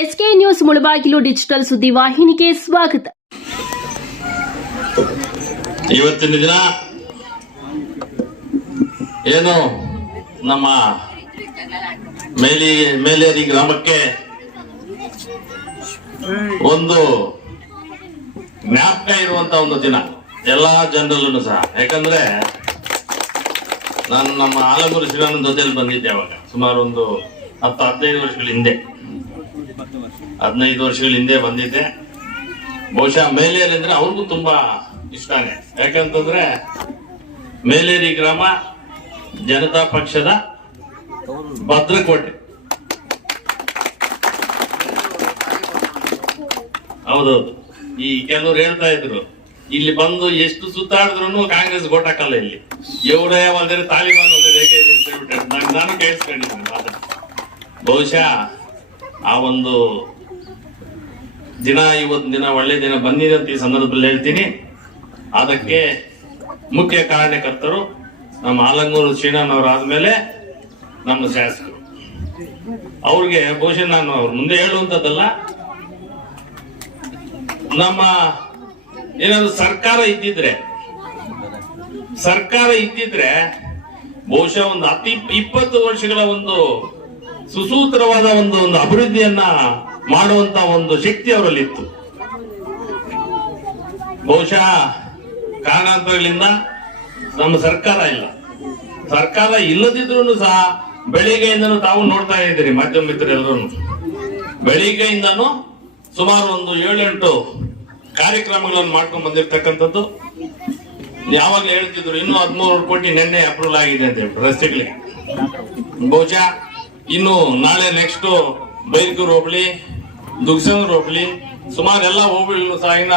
SK news Mulbagal digital ಸುದ್ದಿ ವಾಹಿನಿಗೆ ಸ್ವಾಗತ. ಇವತ್ತಿನ ದಿನ ಏನು ನಮ್ಮ ಮೇಲಿ, ಮೇಲೇರಿ ಗ್ರಾಮಕ್ಕೆ ಒಂದು ಜ್ಞಾಪಕ ಇರುವಂತ ಒಂದು ದಿನ. ಎಲ್ಲಾ ಜನರಲ್ಲೂ ಸಹ. ಯಾಕಂದ್ರೆ ನಾನು ನಮ್ಮ ಆಲಮೂರು ಶಿವಾನಂದ ಜೊತೆಯಲ್ಲಿ ಬಂದಿದ್ದೆ ಅವಾಗ. ಸುಮಾರು ಒಂದು ಹತ್ತು ಹದಿನೈದು ವರ್ಷಗಳ ಹಿಂದೆ. ಹದಿನೈದು ವರ್ಷಗಳ ಹಿಂದೆ ಬಂದಿದ್ದೆ. ಬಹುಶಃ ಮೇಲೇರಿ ಅಂದ್ರೆ ಅವ್ರಿಗೂ ತುಂಬಾ ಇಷ್ಟನೇ ಯಾಕಂತಂದ್ರೆ ಮೇಲೇರಿ ಗ್ರಾಮ ಜನತಾ ಪಕ್ಷದ ಭದ್ರಕೋಟೆ. ಹೌದೌದು. ಈ ಕೆಲವ್ರು ಹೇಳ್ತಾ ಇದ್ರು, ಇಲ್ಲಿ ಬಂದು ಎಷ್ಟು ಸುತ್ತಾಡಿದ್ರು ಕಾಂಗ್ರೆಸ್ ಓಟ್ ಹಾಕಲ್ಲ ಇಲ್ಲಿ. ಇವರೇ ಒಂದರೆ ತಾಲಿಬಾನ್ ಒಂದರೆ ಹೇಗೆ ಅಂತ ಹೇಳ್ಬಿಟ್ಟು. ನಾನು ಕೇಳಿಸ್ಕೊಂಡಿದ್ದೀನಿ. ಬಹುಶಃ ಆ ಒಂದು ದಿನ, ಇವತ್ತು ದಿನ, ಒಳ್ಳೆ ದಿನ ಬಂದಿದೆ ಅಂತ ಈ ಸಂದರ್ಭದಲ್ಲಿ ಹೇಳ್ತೀನಿ. ಅದಕ್ಕೆ ಮುಖ್ಯ ಕಾರಣಕರ್ತರು ನಮ್ಮ ಆಲಂಗೂರು ಶ್ರೀನಾಥ್ ಆದ್ಮೇಲೆ ನಮ್ಮ ಶಾಸಕರು. ಅವ್ರಿಗೆ ಬಹುಶಃ ನಾನು ಅವ್ರ ಮುಂದೆ ಹೇಳುವಂತದ್ದಲ್ಲ ನಮ್ಮ ಏನಾದ್ರು ಸರ್ಕಾರ ಇದ್ದಿದ್ರೆ ಸರ್ಕಾರ ಇದ್ದಿದ್ರೆ ಬಹುಶಃ ಒಂದು ಅತಿ ಇಪ್ಪತ್ತು ವರ್ಷಗಳ ಒಂದು ಸುಸೂತ್ರವಾದ ಒಂದು ಒಂದು ಅಭಿವೃದ್ಧಿಯನ್ನ ಮಾಡುವಂತ ಒಂದು ಶಕ್ತಿ ಅವರಲ್ಲಿತ್ತು. ಬಹುಶಃ ಕಾರಣಾಂತರಗಳಿಂದ ನಮ್ಮ ಸರ್ಕಾರ ಇಲ್ಲ. ಸರ್ಕಾರ ಇಲ್ಲದಿದ್ರು ಸಹ ಬೆಳಿಗ್ಗೆಯಿಂದನೂ ತಾವು ನೋಡ್ತಾ ಇದ್ದೀರಿ ಮಾಧ್ಯಮ ಮಿತ್ರರೆಲ್ಲರೂ. ಬೆಳಿಗ್ಗೆಯಿಂದನೂ ಸುಮಾರು ಒಂದು ಏಳೆಂಟು ಕಾರ್ಯಕ್ರಮಗಳನ್ನು ಮಾಡ್ಕೊಂಡು ಬಂದಿರತಕ್ಕಂಥದ್ದು. ಯಾವಾಗ ಹೇಳ್ತಿದ್ರು ಇನ್ನೂ ಹದಿಮೂರು ಕೋಟಿ ನಿನ್ನೆ ಅಪ್ರೂವಲ್ ಆಗಿದೆ ಅಂತ ಹೇಳಿ ರಸ್ತೆಗಳಿಗೆ. ಬಹುಶಃ ಇನ್ನು ನಾಳೆ ನೆಕ್ಸ್ಟ್ ಬೈರ್ಗೂರು ಹೋಬಳಿ ದುಗ್ಸಂಗ್ರ ಹೋಬಳಿ ಸುಮಾರು ಎಲ್ಲ ಹೋಬಳಿಗಳು ಸಹ ಇನ್ನ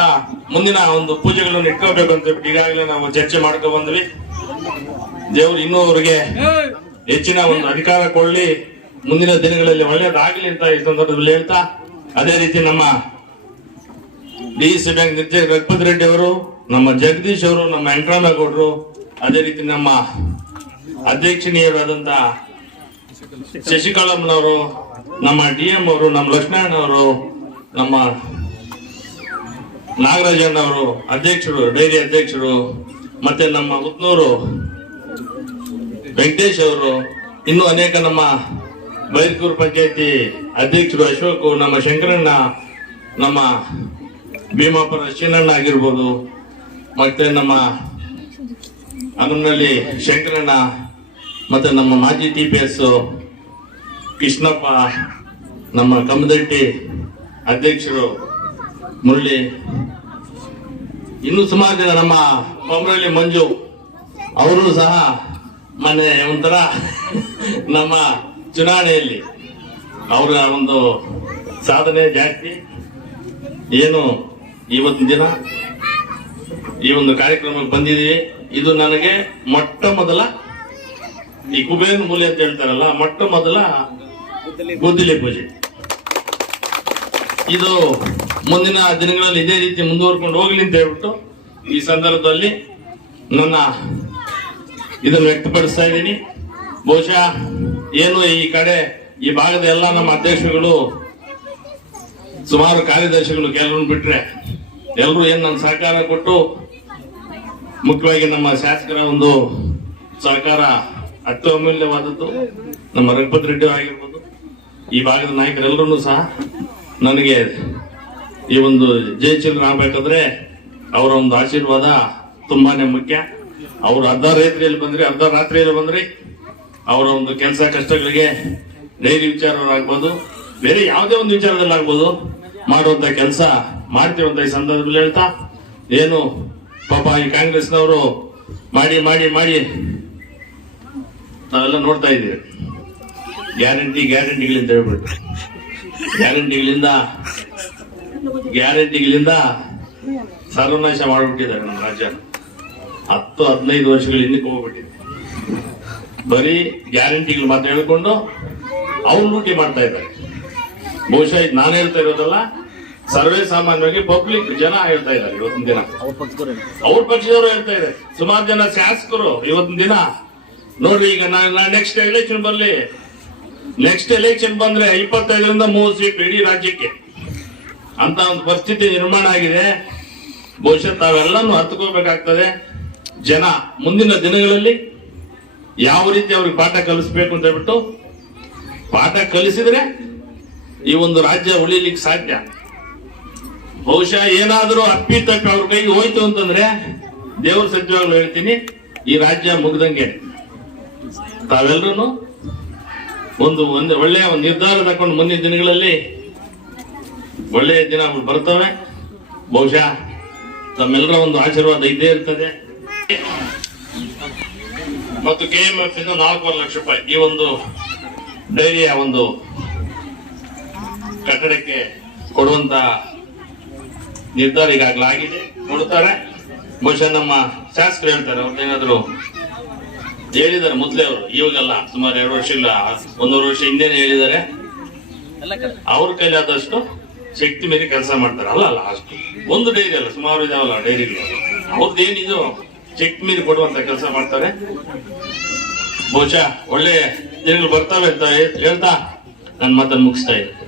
ಮುಂದಿನ ಒಂದು ಪೂಜೆಗಳನ್ನು ಇಟ್ಕೋಬೇಕು ಅಂತ ಈಗಾಗಲೇ ನಾವು ಚರ್ಚೆ ಮಾಡ್ಕೊ ಬಂದ್ವಿ. ದೇವ್ರು ಇನ್ನೂ ಅವರಿಗೆ ಹೆಚ್ಚಿನ ಒಂದು ಅಧಿಕಾರ ಕೊಡ್ಲಿ, ಮುಂದಿನ ದಿನಗಳಲ್ಲಿ ಒಳ್ಳೇದಾಗ್ಲಿ ಅಂತ ಈ ಸಂದರ್ಭದಲ್ಲಿ ಹೇಳ್ತಾ, ಅದೇ ರೀತಿ ನಮ್ಮ ಡಿ ಸಿ ಬ್ಯಾಂಕ್ ನಿರ್ದೇಶಕ ರಘುಪತಿ ರೆಡ್ಡಿ ಅವರು, ನಮ್ಮ ಜಗದೀಶ್ ಅವರು, ನಮ್ಮ ವೆಂಕಟರಾಮೇಗೌಡರು ಅದೇ ರೀತಿ ನಮ್ಮ ಅಧ್ಯಕ್ಷನೀಯರಾದಂತ ಶಶಿಕಳಮ್ಮನವರು ನಮ್ಮ ಡಿ ಎಂ ಅವರು, ನಮ್ಮ ಲಕ್ಷ್ಮಣ ಅವರು ನಮ್ಮ ನಾಗರಾಜಣ್ಣ ಅವರು ಅಧ್ಯಕ್ಷರು, ಡೈರಿ ಅಧ್ಯಕ್ಷರು, ಮತ್ತೆ ನಮ್ಮ ಉತ್ನೂರು ವೆಂಕಟೇಶ್ ಅವರು, ಇನ್ನು ಅನೇಕ ನಮ್ಮ ಬೈರ್ಕೂರು ಪಂಚಾಯತಿ ಅಧ್ಯಕ್ಷರು ಅಶೋಕ್, ನಮ್ಮ ಶಂಕರಣ್ಣ, ನಮ್ಮ ಭೀಮಾಪುರ ಶೀನಣ್ಣ ಆಗಿರ್ಬೋದು, ಮತ್ತೆ ನಮ್ಮ ಅನ್ನಲ್ಲಿ ಶಂಕರಣ್ಣ ಮತ್ತೆ ನಮ್ಮ ಮಾಜಿ ಟಿ ಪಿ ಎಸ್ ಕೃಷ್ಣಪ್ಪ, ನಮ್ಮ ಕಮದಟ್ಟಿ ಅಧ್ಯಕ್ಷರು ಮುರಳಿ. ಇನ್ನು ಸುಮಾರು ಜನ ನಮ್ಮ ಕೊಮರಳ್ಳಿ ಮಂಜು ಅವರು ಸಹ ಮೊನ್ನೆ ಒಂಥರ ನಮ್ಮ ಚುನಾವಣೆಯಲ್ಲಿ ಅವರ ಒಂದು ಸಾಧನೆ ಜಾಸ್ತಿ. ಏನು, ಇವತ್ತಿನ ದಿನ ಈ ಒಂದು ಕಾರ್ಯಕ್ರಮಕ್ಕೆ ಬಂದಿದ್ದೀವಿ. ಇದು ನನಗೆ ಮೊಟ್ಟ ಮೊದಲ ಈ ಕುಬೇರನ ಮೂಲೆ ಅಂತ ಹೇಳ್ತಾರಲ್ಲ, ಮೊಟ್ಟ ಮೊದಲ ಗೋದಿಲೆ ಪೂಜೆ. ಇದು ಮುಂದಿನ ದಿನಗಳಲ್ಲಿ ಇದೇ ರೀತಿ ಮುಂದುವರ್ಕೊಂಡು ಹೋಗ್ಲಿ ಅಂತ ಹೇಳ್ಬಿಟ್ಟು ಈ ಸಂದರ್ಭದಲ್ಲಿ ನನ್ನ ಇದನ್ನು ವ್ಯಕ್ತಪಡಿಸ್ತಾ ಇದ್ದೀನಿ. ಬಹುಶಃ ಏನು ಈ ಕಡೆ, ಈ ಭಾಗದ ಎಲ್ಲ ನಮ್ಮ ಅಧ್ಯಕ್ಷಗಳು ಸುಮಾರು ಕಾರ್ಯದರ್ಶಿಗಳು ಕೆಲವೊಂದು ಬಿಟ್ರೆ ಎಲ್ಲರೂ ಏನ್ ನನ್ನ ಸಹಕಾರ ಕೊಟ್ಟು ಮುಖ್ಯವಾಗಿ ನಮ್ಮ ಶಾಸಕರ ಒಂದು ಸಹಕಾರ ಅತ್ಯ ಅಮೂಲ್ಯವಾದದ್ದು. ನಮ್ಮ ರಘುಪತ್ ರೆಡ್ಡಿ ಆಗಿರ್ಬೋದು. ಈ ಭಾಗದ ನಾಯಕರೆಲ್ಲರೂ ಸಹ ನನಗೆ ಈ ಒಂದು ಜಯಚಂದ್ರ ಆಗ್ಬೇಕಾದ್ರೆ ಅವರ ಒಂದು ಆಶೀರ್ವಾದ ತುಂಬಾನೇ ಮುಖ್ಯ. ಅವರು ಅರ್ಧ ರಾತ್ರಿಯಲ್ಲಿ ಬಂದ್ರಿ, ಅರ್ಧ ರಾತ್ರಿಯಲ್ಲಿ ಬಂದ್ರಿ. ಅವರ ಒಂದು ಕೆಲಸ ಕಷ್ಟಗಳಿಗೆ ಡೈಲಿ ವಿಚಾರ ಆಗ್ಬೋದು ಬೇರೆ ಯಾವುದೇ ಒಂದು ವಿಚಾರದಲ್ಲಿ ಆಗ್ಬೋದು ಮಾಡುವಂತ ಕೆಲಸ ಮಾಡ್ತೀವಂತ ಈ ಸಂದರ್ಭದಲ್ಲಿ ಹೇಳ್ತಾ, ಏನು ಪಾಪ ಈ ಕಾಂಗ್ರೆಸ್ನವರು ಮಾಡಿ ಮಾಡಿ ಮಾಡಿ ನಾವೆಲ್ಲ ನೋಡ್ತಾ ಇದ್ದೀವಿ. ಗ್ಯಾರಂಟಿ ಗ್ಯಾರಂಟಿಗಳಿಂದ ಹೇಳ್ಬಿಟ್ಟು ಗ್ಯಾರಂಟಿಗಳಿಂದ ಗ್ಯಾರಂಟಿಗಳಿಂದ ಸರ್ವನಾಶ ಮಾಡಿಬಿಟ್ಟಿದ್ದಾರೆ ನಮ್ಮ ರಾಜ್ಯ. ಹತ್ತು ಹದಿನೈದು ವರ್ಷಗಳ ಹಿಂದಕ್ಕೆ ಹೋಗ್ಬಿಟ್ಟಿದೆ. ಬರೀ ಗ್ಯಾರಂಟಿಗಳು ಮಾತ್ರ ಹೇಳ್ಕೊಂಡು ಅವ್ರು ಲೂಟಿ ಮಾಡ್ತಾ ಇದ್ದಾರೆ. ಬಹುಶಃ ಇದು ನಾನು ಹೇಳ್ತಾ ಇರೋದಲ್ಲ ಸರ್ವೇ ಸಾಮಾನ್ಯವಾಗಿ ಪಬ್ಲಿಕ್ ಜನ ಹೇಳ್ತಾ ಇದ್ದಾರೆ ಇವತ್ತಿನ ದಿನ. ಅವ್ರ ಪಕ್ಷದವರು ಹೇಳ್ತಾ ಇದ್ದಾರೆ. ಸುಮಾರು ಜನ ಶಾಸಕರು ಇವತ್ತಿನ ದಿನ ನೋಡ್ರಿ ಈಗ ನೆಕ್ಸ್ಟ್ ಎಲೆಕ್ಷನ್ ಬರ್ಲಿ. ನೆಕ್ಸ್ಟ್ ಎಲೆಕ್ಷನ್ ಬಂದ್ರೆ ಇಪ್ಪತ್ತೈದರಿಂದ ಮೂವತ್ತು ಸೀಟ್ ಇಡೀ ರಾಜ್ಯಕ್ಕೆ. ಅಂತ ಒಂದು ಪರಿಸ್ಥಿತಿ ನಿರ್ಮಾಣ ಆಗಿದೆ. ಬಹುಶಃ ತಾವೆಲ್ಲನೂ ಹತ್ಕೋಬೇಕಾಗ್ತದೆ. ಜನ ಮುಂದಿನ ದಿನಗಳಲ್ಲಿ ಯಾವ ರೀತಿ ಅವ್ರಿಗೆ ಪಾಠ ಕಲಿಸ್ಬೇಕು ಅಂತ ಹೇಳ್ಬಿಟ್ಟು ಪಾಠ ಕಲಿಸಿದ್ರೆ ಈ ಒಂದು ರಾಜ್ಯ ಉಳಿಲಿಕ್ಕೆ ಸಾಧ್ಯ. ಬಹುಶಃ ಏನಾದರೂ ಅಪ್ಪಿ ತಪ್ಪಿ ಅವ್ರ ಕೈಗೆ ಹೋಯ್ತು ಅಂತಂದ್ರೆ ದೇವ್ರ ಸತ್ಯವಾಗ್ಲೂ ಹೇಳ್ತೀನಿ, ಈ ರಾಜ್ಯ ಮುಗ್ದಂಗೆ. ತಾವೆಲ್ಲರೂ ಒಂದು ಒಂದು ಒಳ್ಳೆಯ ಒಂದು ನಿರ್ಧಾರ ತಕೊಂಡು ಮುಂದಿನ ದಿನಗಳಲ್ಲಿ ಒಳ್ಳೆಯ ದಿನ ಬರ್ತವೆ ಬಹುಶಃ ತಮ್ಮೆಲ್ಲರ ಒಂದು ಆಶೀರ್ವಾದ ಇದ್ದೇ ಇರ್ತದೆ. ಮತ್ತು ಕೆ ಎಂ ಎಫ್ ಇಂದ ನಾಲ್ಕೂವರೆ ಲಕ್ಷ ರೂಪಾಯಿ ಈ ಒಂದು ಡೈರಿಯ ಒಂದು ಕಟ್ಟಡಕ್ಕೆ ಕೊಡುವಂತ ನಿರ್ಧಾರ ಈಗಾಗಲೇ ಆಗಿದೆ. ಕೊಡ್ತಾರೆ ಬಹುಶಃ ನಮ್ಮ ಶಾಸಕರು ಹೇಳ್ತಾರೆ, ಅವ್ರದ್ದೇನಾದ್ರು ಹೇಳಿದ್ದಾರೆ ಮೊದಲೇ ಅವರು ಇವಾಗಲ್ಲ ಸುಮಾರು ಎರಡು ವರ್ಷ ಇಲ್ಲ ಒಂದೂವರೆ ವರ್ಷ ಹಿಂದೆನೆ ಹೇಳಿದ್ದಾರೆ. ಅವ್ರ ಕೈಲಾದಷ್ಟು ಶಕ್ತಿ ಮೇಲೆ ಕೆಲಸ ಮಾಡ್ತಾರೆ. ಅಲ್ಲ ಅಲ್ಲ ಅಷ್ಟು. ಒಂದು ಡೈರಿ ಅಲ್ಲ ಸುಮಾರು ಇದಾವಲ್ಲ ಡೈರಿಗಳು. ಅವ್ರದ್ದೇನಿದು ಶಕ್ತಿ ಮೀರಿ ಕೊಡುವಂತ ಕೆಲಸ ಮಾಡ್ತಾರೆ. ಬಹುಶಃ ಒಳ್ಳೆ ದಿನಗಳು ಬರ್ತವೆ ಅಂತ ಹೇಳ್ತಾ ನನ್ನ ಮಾತನ್ನು ಮುಗಿಸ್ತಾ ಇದ್ದೀನಿ.